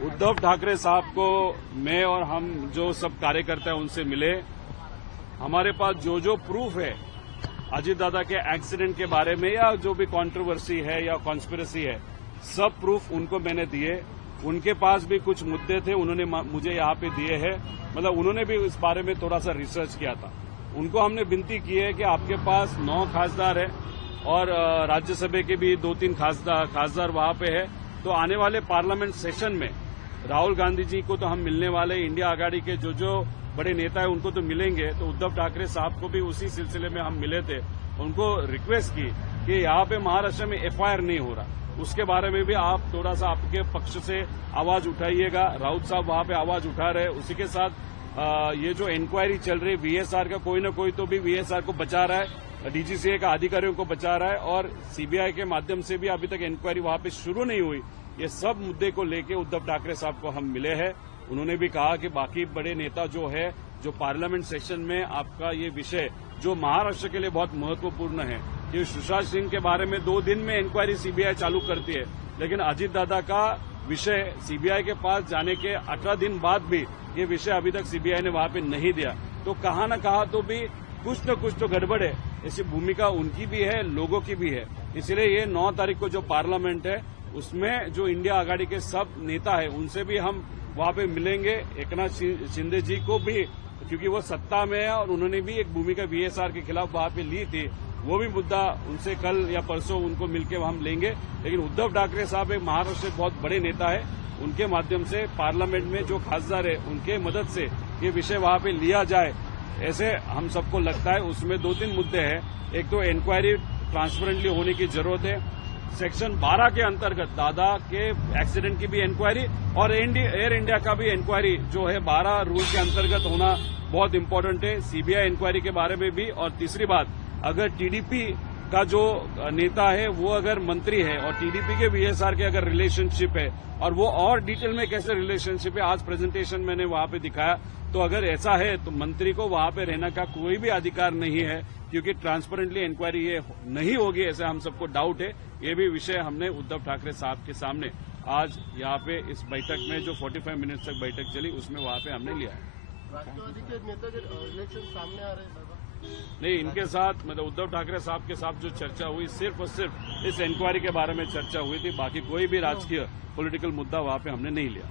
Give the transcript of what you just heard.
उद्धव ठाकरे साहब को मैं और हम जो सब कार्यकर्ता हैं उनसे मिले। हमारे पास जो प्रूफ है अजीत दादा के एक्सीडेंट के बारे में या जो भी कंट्रोवर्सी है या कॉन्स्पिरेसी है, सब प्रूफ उनको मैंने दिए। उनके पास भी कुछ मुद्दे थे, उन्होंने मुझे यहाँ पे दिए हैं। मतलब उन्होंने भी इस बारे में थोड़ा सा रिसर्च किया था। उनको हमने विनती की है कि आपके पास 9 खासदार है और राज्यसभा के भी 2-3 खासदार वहां पे है, तो आने वाले पार्लियामेंट सेशन में राहुल गांधी जी को तो हम मिलने वाले, इंडिया आघाड़ी के जो बड़े नेता है उनको तो मिलेंगे। तो उद्धव ठाकरे साहब को भी उसी सिलसिले में हम मिले थे। उनको रिक्वेस्ट की कि यहाँ पे महाराष्ट्र में एफआईआर नहीं हो रहा, उसके बारे में भी आप थोड़ा सा आपके पक्ष से आवाज उठाइएगा। राउत साहब वहां पे आवाज उठा रहे हैं। उसी के साथ ये जो इंक्वायरी चल रही है वीएसआर का, कोई न कोई तो भी वीएसआर को बचा रहा है, डीजीसीए का अधिकारियों को बचा रहा है और सीबीआई के माध्यम से भी अभी तक इंक्वायरी वहां पे शुरू नहीं हुई। ये सब मुद्दे को लेके उद्धव ठाकरे साहब को हम मिले हैं। उन्होंने भी कहा कि बाकी बड़े नेता जो है, जो पार्लियामेंट सेशन में आपका ये विषय जो महाराष्ट्र के लिए बहुत महत्वपूर्ण है, कि सुशांत सिंह के बारे में 2 दिन में इंक्वायरी सीबीआई चालू करती है, लेकिन अजीत दादा का विषय सीबीआई के पास जाने के 18 दिन बाद भी ये विषय अभी तक सीबीआई ने वहां पे नहीं दिया। तो कहा न कहा तो भी कुछ न कुछ तो गड़बड़ है। ऐसी भूमिका उनकी भी है, लोगों की भी है। इसलिए ये 9 तारीख को जो पार्लियामेंट है उसमें जो इंडिया आघाड़ी के सब नेता है उनसे भी हम वहां पे मिलेंगे। एकनाथ शिंदे जी को भी, क्योंकि वो सत्ता में है और उन्होंने भी एक भूमिका वीएसआर के खिलाफ वहां पे ली थी, वो भी मुद्दा उनसे कल या परसों उनको मिलकर हम लेंगे। लेकिन उद्धव ठाकरे साहब एक महाराष्ट्र के बहुत बड़े नेता है, उनके माध्यम से पार्लियामेंट में जो खासदार है उनके मदद से ये विषय वहां पे लिया जाए, ऐसे हम सबको लगता है। उसमें 2-3 मुद्दे हैं। एक तो इंक्वायरी ट्रांसपेरेंटली होने की जरूरत है। सेक्शन 12 के अंतर्गत दादा के एक्सीडेंट की भी इंक्वायरी और एयर इंडिया का भी इंक्वायरी जो है 12 रूल के अंतर्गत होना बहुत इम्पोर्टेंट है। सीबीआई इंक्वायरी के बारे में भी। और तीसरी बात, अगर टीडीपी का जो नेता है वो अगर मंत्री है और टीडीपी के वीएसआर के अगर रिलेशनशिप है और वो और डिटेल में कैसे रिलेशनशिप है, आज प्रेजेंटेशन मैंने वहां पे दिखाया। तो अगर ऐसा है तो मंत्री को वहां पे रहने का कोई भी अधिकार नहीं है, क्योंकि ट्रांसपेरेंटली इंक्वायरी ये नहीं होगी, ऐसे हम सबको डाउट है। ये भी विषय हमने उद्धव ठाकरे साहब के सामने आज यहाँ पे इस बैठक में जो 45 मिनट तक बैठक चली उसमें वहां पे हमने लिया है। राष्ट्रवादी के नेता के इलेक्शन सामने आ रहे हैं नहीं, इनके साथ मतलब उद्धव ठाकरे साहब के साथ जो चर्चा हुई सिर्फ और सिर्फ इस इंक्वायरी के बारे में चर्चा हुई थी। बाकी कोई भी राजकीय पॉलिटिकल मुद्दा वहां पे हमने नहीं लिया।